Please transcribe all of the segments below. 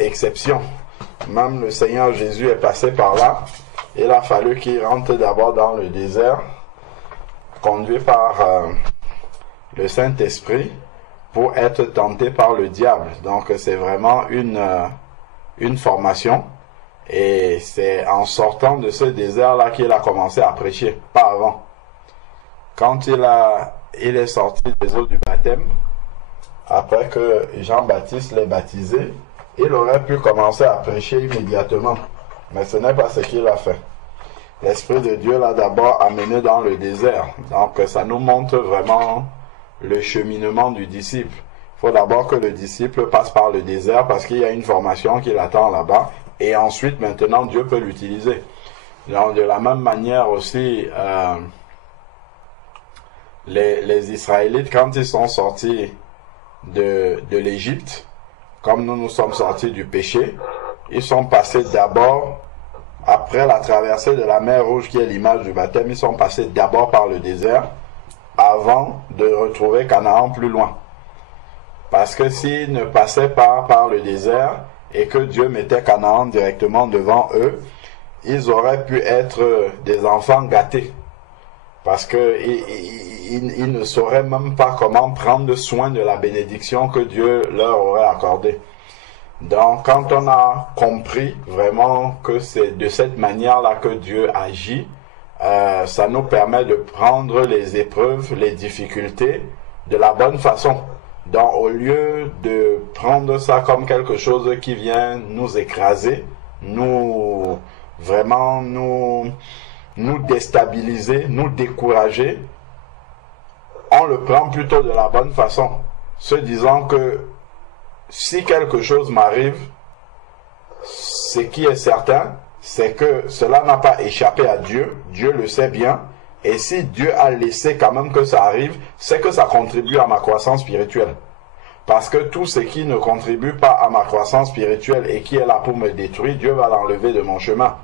exception. Même le Seigneur Jésus est passé par là. Il a fallu qu'il rentre d'abord dans le désert, conduit par le Saint-Esprit, pour être tenté par le diable. Donc c'est vraiment une formation. Et c'est en sortant de ce désert-là qu'il a commencé à prêcher, pas avant. Quand il est sorti des eaux du baptême, après que Jean-Baptiste l'ait baptisé, il aurait pu commencer à prêcher immédiatement. Mais ce n'est pas ce qu'il a fait. L'Esprit de Dieu l'a d'abord amené dans le désert. Donc ça nous montre vraiment le cheminement du disciple. Il faut d'abord que le disciple passe par le désert parce qu'il y a une formation qui l'attend là-bas. Et ensuite, maintenant, Dieu peut l'utiliser. Donc, de la même manière aussi, les Israélites, quand ils sont sortis de l'Égypte, comme nous sommes sortis du péché, ils sont passés d'abord, après la traversée de la mer Rouge, qui est l'image du baptême, ils sont passés d'abord par le désert, avant de retrouver Canaan plus loin. Parce que s'ils ne passaient pas par le désert, et que Dieu mettait Canaan directement devant eux, ils auraient pu être des enfants gâtés. Parce que ils ne sauraient même pas comment prendre soin de la bénédiction que Dieu leur aurait accordée. Donc, quand on a compris vraiment que c'est de cette manière-là que Dieu agit, ça nous permet de prendre les épreuves, les difficultés de la bonne façon. Donc, au lieu de prendre ça comme quelque chose qui vient nous écraser, nous déstabiliser, nous décourager, on le prend plutôt de la bonne façon, se disant que si quelque chose m'arrive, ce qui est certain, c'est que cela n'a pas échappé à Dieu, Dieu le sait bien. Et si Dieu a laissé quand même que ça arrive, c'est que ça contribue à ma croissance spirituelle. Parce que tout ce qui ne contribue pas à ma croissance spirituelle et qui est là pour me détruire, Dieu va l'enlever de mon chemin.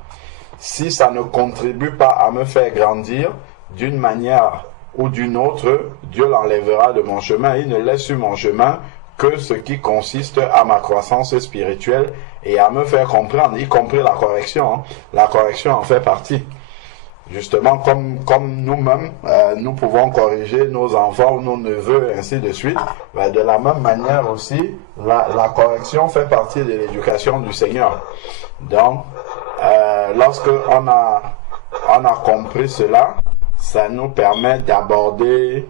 Si ça ne contribue pas à me faire grandir d'une manière ou d'une autre, Dieu l'enlèvera de mon chemin. Il ne laisse sur mon chemin que ce qui consiste à ma croissance spirituelle et à me faire comprendre, y compris la correction. La correction en fait partie. Justement, comme nous-mêmes, nous pouvons corriger nos enfants ou nos neveux, et ainsi de suite. De la même manière aussi, la correction fait partie de l'éducation du Seigneur. Donc, lorsque on a compris cela, ça nous permet d'aborder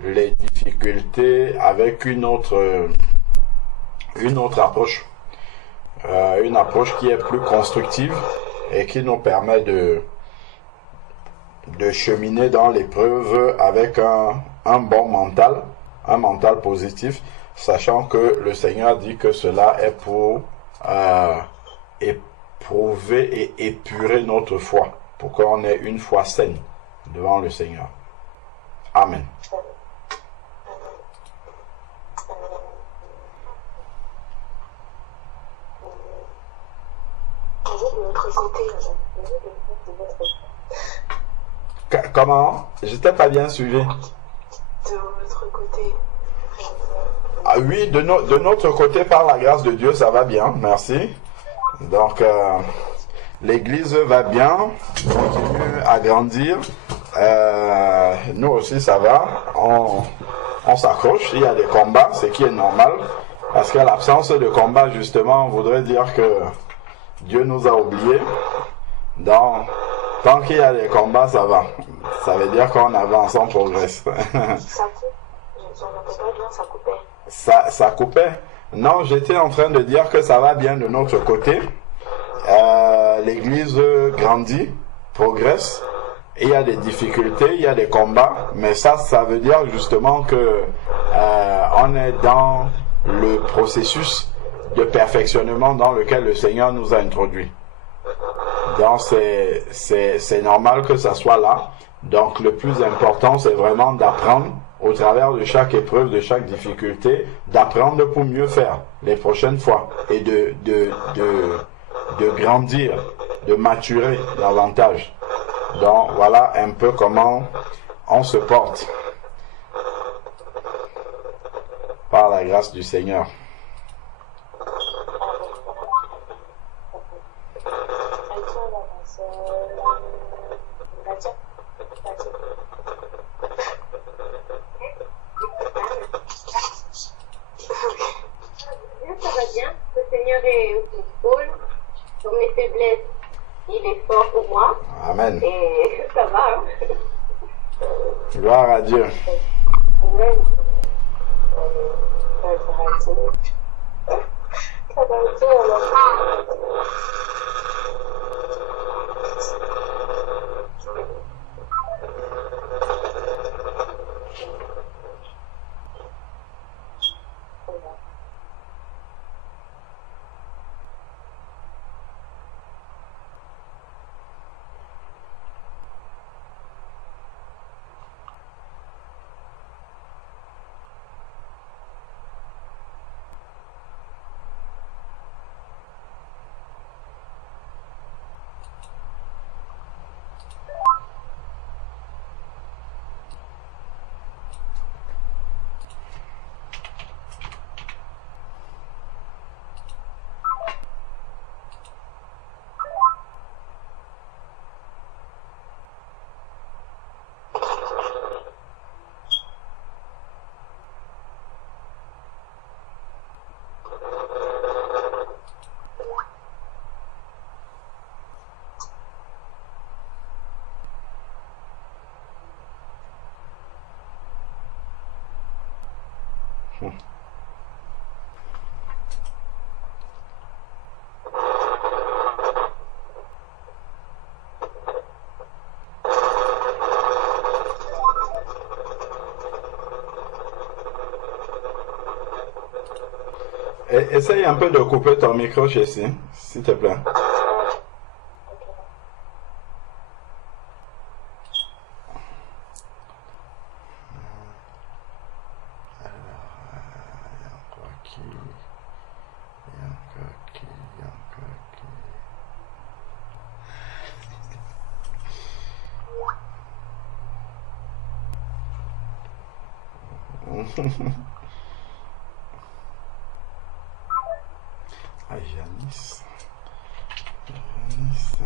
les difficultés avec une autre approche. Une approche qui est plus constructive et qui nous permet de cheminer dans l'épreuve avec un bon mental, un mental positif, sachant que le Seigneur dit que cela est pour éprouver et épurer notre foi, pour qu'on ait une foi saine devant le Seigneur. Amen. De l'autre côté, Comment? J'étais pas bien suivi. de l'autre côté. Ah oui, de notre côté, par la grâce de Dieu, ça va bien, merci. Donc, l'église va bien, continue à grandir. Nous aussi, ça va. On s'accroche. Il y a des combats, ce qui est normal. Parce que l'absence de combat, justement, voudrait dire que Dieu nous a oubliés. Donc, tant qu'il y a des combats, ça va. Ça veut dire qu'on avance, on progresse. Ça coupe. Je n'entendais pas bien, ça coupait. Ça coupait. Non, j'étais en train de dire que ça va bien de notre côté. L'église grandit, progresse. Il y a des difficultés, il y a des combats. Mais ça veut dire justement que on est dans le processus de perfectionnement dans lequel le Seigneur nous a introduits. Donc c'est normal que ça soit là. Donc le plus important, c'est vraiment d'apprendre au travers de chaque épreuve, de chaque difficulté, d'apprendre pour mieux faire les prochaines fois et de grandir, de maturer davantage. Donc voilà un peu comment on se porte par la grâce du Seigneur. Seigneur est cool. Sur mes faiblesses, il est fort pour moi. Amen. Et ça va. Hein? Gloire à Dieu. Amen. Ça va dire. Ça va dire alors. Essaye un peu de couper ton micro, Jessie, s'il te plaît. Ah, Janice. Janice.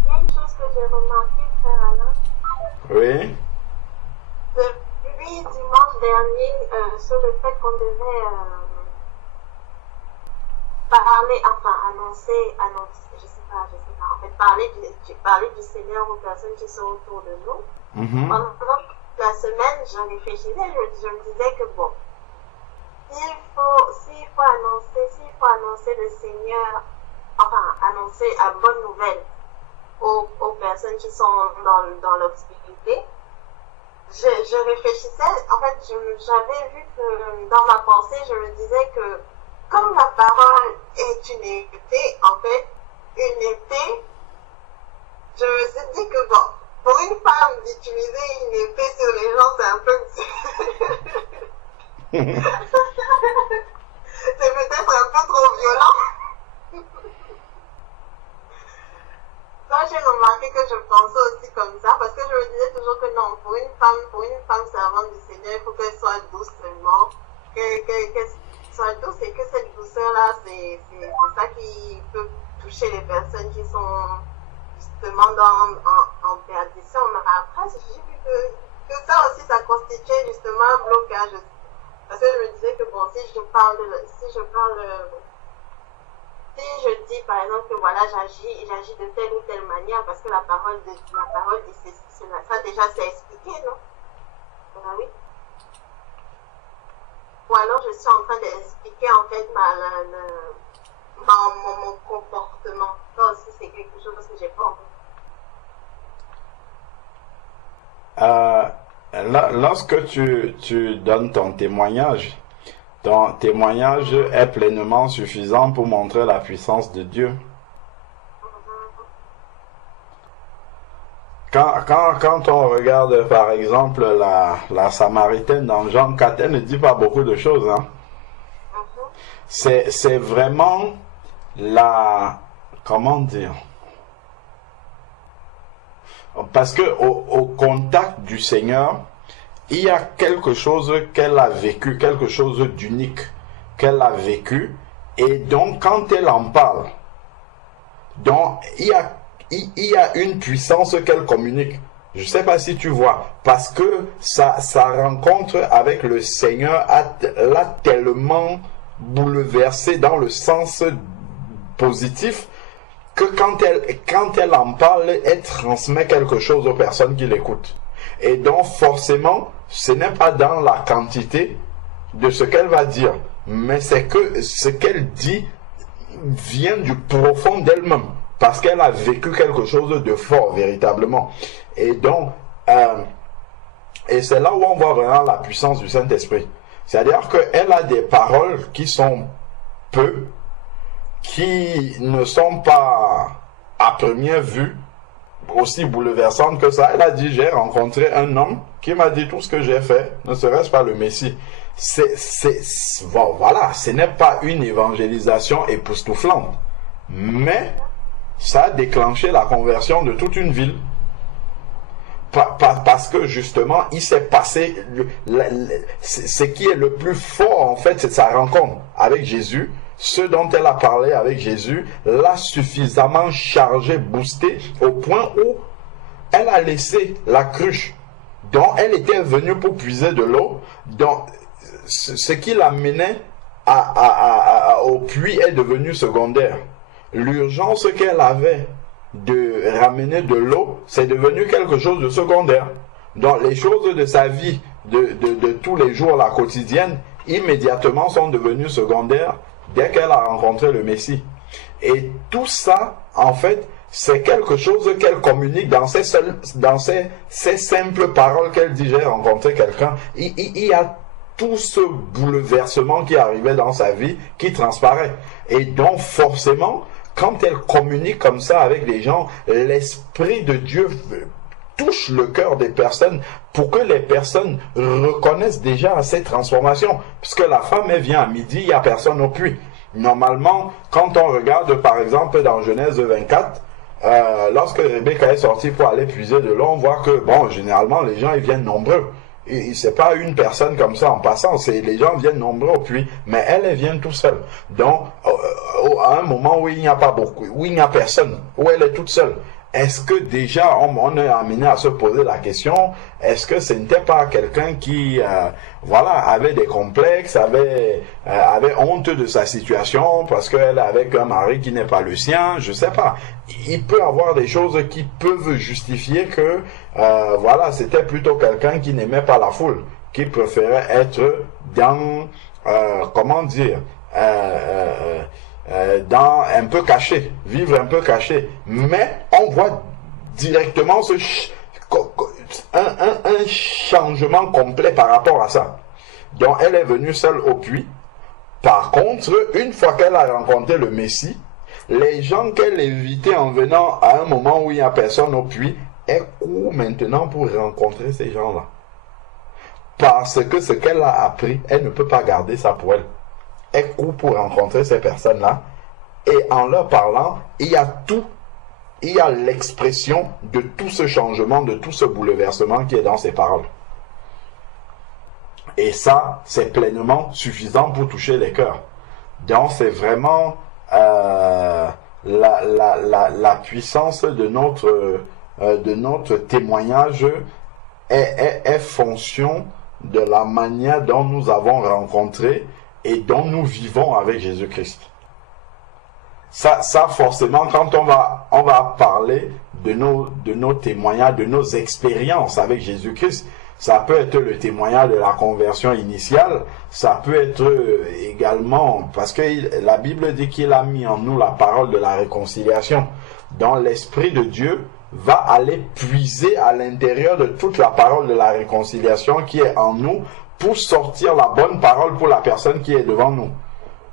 Il y a une chose que j'ai remarqué, frère Alain. Oui. Depuis dimanche dernier, sur le fait qu'on devait parler, enfin annoncer, je sais pas, en fait parler du Seigneur aux personnes qui sont autour de nous. Pendant la semaine, je réfléchissais, je me disais que bon, s'il faut annoncer le Seigneur, enfin annoncer la bonne nouvelle aux personnes qui sont dans l'obscurité, je réfléchissais, en fait, j'avais vu que dans ma pensée, je me disais que comme la parole est une épée, en fait, une épée, je me suis dit que bon, pour une femme d'utiliser une épée sur les gens, c'est un peu... c'est peut-être un peu trop violent. Ça, j'ai remarqué que je pensais aussi comme ça, parce que je me disais toujours que non, pour une femme servante du Seigneur, il faut qu'elle soit douce seulement, qu'elle soit douce, et que cette douceur-là, c'est ça qui peut toucher les personnes qui sont justement en perdition. Mais après, j'ai vu que ça aussi, ça constituait justement un blocage. Parce que je me disais que bon, si je dis par exemple que voilà, j'agis de telle ou telle manière parce que la parole dit ceci, cela, ça déjà c'est expliqué, non? Ah oui. Ou alors je suis en train d'expliquer en fait mon comportement. Ça aussi c'est quelque chose que j'ai pas envie. Lorsque tu donnes ton témoignage est pleinement suffisant pour montrer la puissance de Dieu. Quand on regarde par exemple la Samaritaine dans Jean 4, elle ne dit pas beaucoup de choses. Hein. C'est vraiment comment dire? Parce que au contact du Seigneur, il y a quelque chose qu'elle a vécu, quelque chose d'unique qu'elle a vécu, et donc quand elle en parle, donc il y a une puissance qu'elle communique. Je ne sais pas si tu vois, parce que sa rencontre avec le Seigneur l'a tellement bouleversée dans le sens positif que quand elle en parle, elle transmet quelque chose aux personnes qui l'écoutent. Et donc forcément, ce n'est pas dans la quantité de ce qu'elle va dire, mais c'est que ce qu'elle dit vient du profond d'elle-même, parce qu'elle a vécu quelque chose de fort véritablement. Et donc, et c'est là où on voit vraiment la puissance du Saint-Esprit. C'est-à-dire qu'elle a des paroles qui sont peu, qui ne sont pas à première vue aussi bouleversantes que ça. Elle a dit, j'ai rencontré un homme qui m'a dit tout ce que j'ai fait, ne serait-ce pas le Messie. Voilà, ce n'est pas une évangélisation époustouflante, mais ça a déclenché la conversion de toute une ville. Parce que justement, il s'est passé, ce qui est le plus fort en fait, c'est sa rencontre avec Jésus. Ce dont elle a parlé avec Jésus l'a suffisamment chargé, boosté, au point où elle a laissé la cruche dont elle était venue pour puiser de l'eau. Donc, ce qui l'amenait au puits est devenu secondaire. L'urgence qu'elle avait de ramener de l'eau, c'est devenu quelque chose de secondaire. Donc, les choses de sa vie, de tous les jours, la quotidienne, immédiatement sont devenues secondaires dès qu'elle a rencontré le Messie. Et tout ça, en fait, c'est quelque chose qu'elle communique dans ces simples paroles qu'elle dit, j'ai rencontré quelqu'un. Il y a tout ce bouleversement qui arrivait dans sa vie qui transparaît. Et donc, forcément, quand elle communique comme ça avec les gens, l'Esprit de Dieu touche le cœur des personnes pour que les personnes reconnaissent déjà cette transformation. Puisque la femme, elle vient à midi, il n'y a personne au puits. Normalement, quand on regarde par exemple dans Genèse 24, lorsque Rebecca est sortie pour aller puiser de l'eau, on voit que, bon, généralement, les gens, ils viennent nombreux. Et c'est pas une personne comme ça en passant, les gens viennent nombreux au puits, mais elle vient tout seule. Donc, à un moment où il n'y a pas beaucoup, où il n'y a personne, où elle est toute seule, est-ce que déjà on est amené à se poser la question, est-ce que ce n'était pas quelqu'un qui avait des complexes, avait honte de sa situation parce qu'elle est avec un mari qui n'est pas le sien, je sais pas. Il peut y avoir des choses qui peuvent justifier que c'était plutôt quelqu'un qui n'aimait pas la foule, qui préférait être dans dans un peu caché, vivre un peu caché. Mais on voit directement un changement complet par rapport à ça. Donc elle est venue seule au puits. Par contre, une fois qu'elle a rencontré le Messie, les gens qu'elle évitait en venant à un moment où il n'y a personne au puits, elle court maintenant pour rencontrer ces gens-là. Parce que ce qu'elle a appris, elle ne peut pas garder ça pour elle. Elle court pour rencontrer ces personnes-là, et en leur parlant, il y a tout, il y a l'expression de tout ce changement, de tout ce bouleversement qui est dans ces paroles. Et ça, c'est pleinement suffisant pour toucher les cœurs. Donc c'est vraiment la puissance de notre témoignage est fonction de la manière dont nous avons rencontré et dont nous vivons avec Jésus-Christ. Ça forcément, quand on va parler de nos témoignages, de nos expériences avec Jésus-Christ, ça peut être le témoignage de la conversion initiale, ça peut être également, parce que la Bible dit qu'il a mis en nous la parole de la réconciliation. Donc l'Esprit de Dieu va aller puiser à l'intérieur de toute la parole de la réconciliation qui est en nous, pour sortir la bonne parole pour la personne qui est devant nous.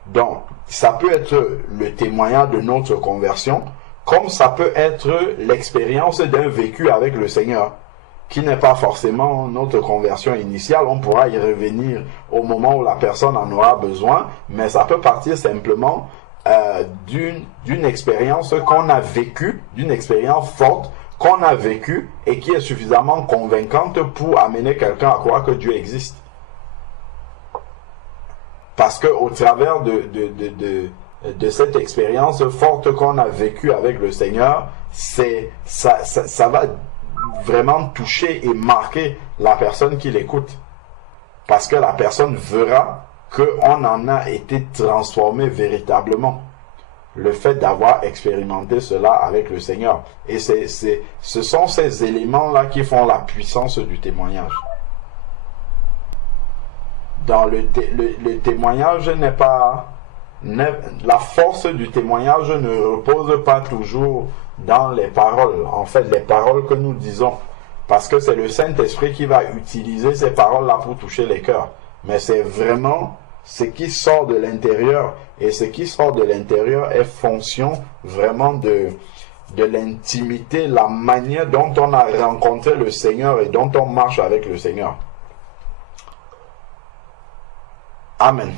Donc, ça peut être le témoignage de notre conversion, comme ça peut être l'expérience d'un vécu avec le Seigneur, qui n'est pas forcément notre conversion initiale. On pourra y revenir au moment où la personne en aura besoin, mais ça peut partir simplement d'une expérience qu'on a vécue, d'une expérience forte qu'on a vécue et qui est suffisamment convaincante pour amener quelqu'un à croire que Dieu existe. Parce que au travers de cette expérience forte qu'on a vécue avec le Seigneur, ça va vraiment toucher et marquer la personne qui l'écoute. Parce que la personne verra qu'on en a été transformé véritablement. Le fait d'avoir expérimenté cela avec le Seigneur. Et ce sont ces éléments-là qui font la puissance du témoignage. Dans le témoignage n'est pas... La force du témoignage ne repose pas toujours dans les paroles. En fait, les paroles que nous disons. Parce que c'est le Saint-Esprit qui va utiliser ces paroles-là pour toucher les cœurs. Mais c'est vraiment ce qui sort de l'intérieur. Et ce qui sort de l'intérieur est fonction vraiment de l'intimité, la manière dont on a rencontré le Seigneur et dont on marche avec le Seigneur. Amen.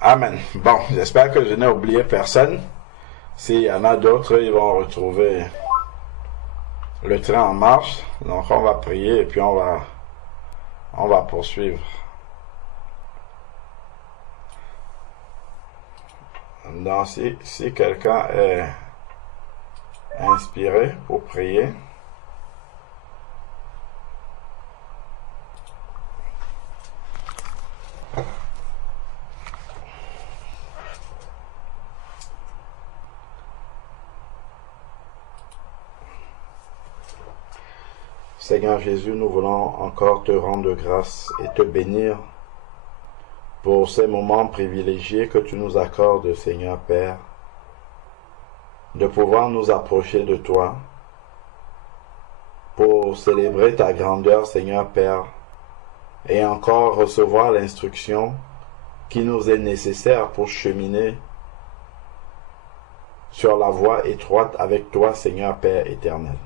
Amen. Bon, j'espère que je n'ai oublié personne. S'il y en a d'autres, ils vont retrouver le train en marche. Donc on va prier et puis on va poursuivre. Donc si quelqu'un est inspiré pour prier, Seigneur Jésus, nous voulons encore te rendre grâce et te bénir pour ces moments privilégiés que tu nous accordes, Seigneur Père, de pouvoir nous approcher de toi pour célébrer ta grandeur, Seigneur Père, et encore recevoir l'instruction qui nous est nécessaire pour cheminer sur la voie étroite avec toi, Seigneur Père éternel.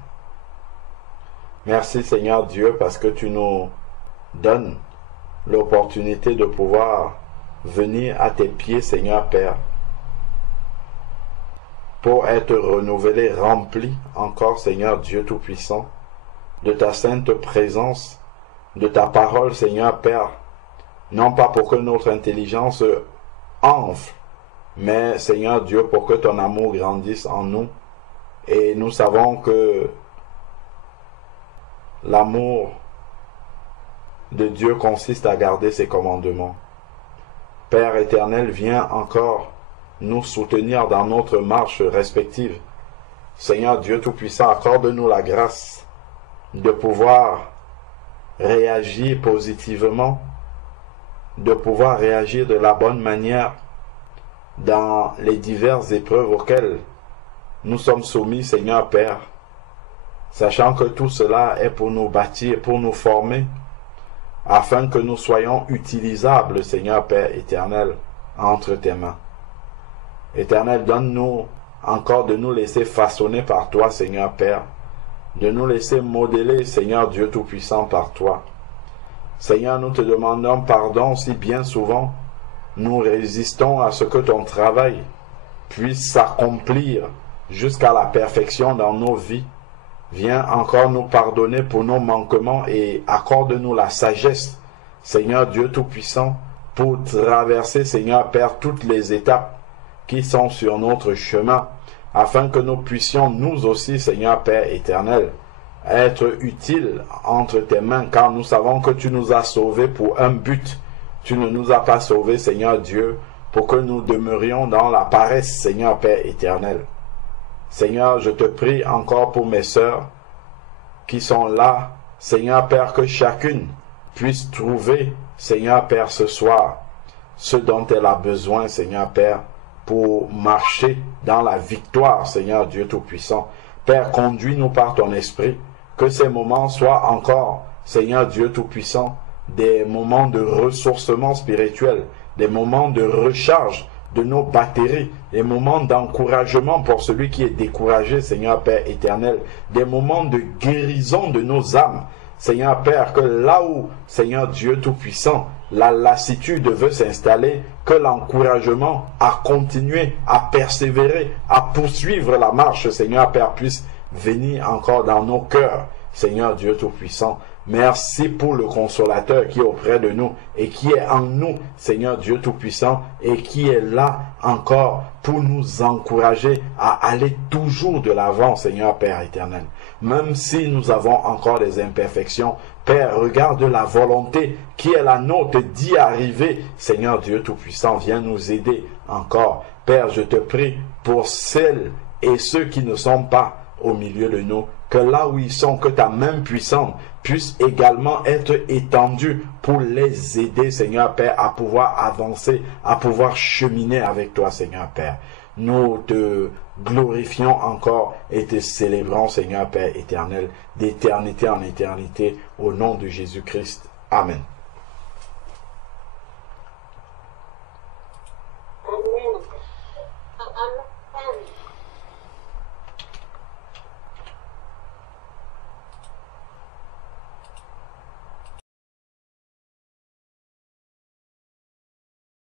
Merci Seigneur Dieu parce que tu nous donnes l'opportunité de pouvoir venir à tes pieds, Seigneur Père, pour être renouvelé, rempli encore, Seigneur Dieu Tout-Puissant, de ta sainte présence, de ta parole, Seigneur Père, non pas pour que notre intelligence enfle, mais Seigneur Dieu, pour que ton amour grandisse en nous. Et nous savons que l'amour de Dieu consiste à garder ses commandements. Père éternel, viens encore nous soutenir dans notre marche respective. Seigneur Dieu Tout-Puissant, accorde-nous la grâce de pouvoir réagir positivement, de pouvoir réagir de la bonne manière dans les diverses épreuves auxquelles nous sommes soumis, Seigneur Père, sachant que tout cela est pour nous bâtir, pour nous former, afin que nous soyons utilisables, Seigneur Père éternel, entre tes mains. Éternel, donne-nous encore de nous laisser façonner par toi, Seigneur Père, de nous laisser modeler, Seigneur Dieu Tout-Puissant, par toi. Seigneur, nous te demandons pardon si bien souvent nous résistons à ce que ton travail puisse s'accomplir jusqu'à la perfection dans nos vies. Viens encore nous pardonner pour nos manquements et accorde-nous la sagesse, Seigneur Dieu Tout-Puissant, pour traverser, Seigneur Père, toutes les étapes qui sont sur notre chemin, afin que nous puissions nous aussi, Seigneur Père éternel, être utiles entre tes mains, car nous savons que tu nous as sauvés pour un but. Tu ne nous as pas sauvés, Seigneur Dieu, pour que nous demeurions dans la paresse, Seigneur Père éternel. Seigneur, je te prie encore pour mes sœurs qui sont là, Seigneur Père, que chacune puisse trouver, Seigneur Père, ce soir, ce dont elle a besoin, Seigneur Père, pour marcher dans la victoire, Seigneur Dieu Tout-Puissant. Père, conduis-nous par ton esprit, que ces moments soient encore, Seigneur Dieu Tout-Puissant, des moments de ressourcement spirituel, des moments de recharge de nos batteries, des moments d'encouragement pour celui qui est découragé, Seigneur Père éternel, des moments de guérison de nos âmes, Seigneur Père, que là où, Seigneur Dieu Tout-Puissant, la lassitude veut s'installer, que l'encouragement à continuer, à persévérer, à poursuivre la marche, Seigneur Père, puisse venir encore dans nos cœurs, Seigneur Dieu Tout-Puissant. Merci pour le consolateur qui est auprès de nous et qui est en nous, Seigneur Dieu Tout-Puissant, et qui est là encore pour nous encourager à aller toujours de l'avant, Seigneur Père éternel. Même si nous avons encore des imperfections, Père, regarde la volonté qui est la nôtre d'y arriver. Seigneur Dieu Tout-Puissant, viens nous aider encore. Père, je te prie pour celles et ceux qui ne sont pas au milieu de nous, que là où ils sont, que ta main puissante puisse également être étendue pour les aider, Seigneur Père, à pouvoir avancer, à pouvoir cheminer avec toi, Seigneur Père. Nous te glorifions encore et te célébrons, Seigneur Père éternel, d'éternité en éternité, au nom de Jésus-Christ. Amen.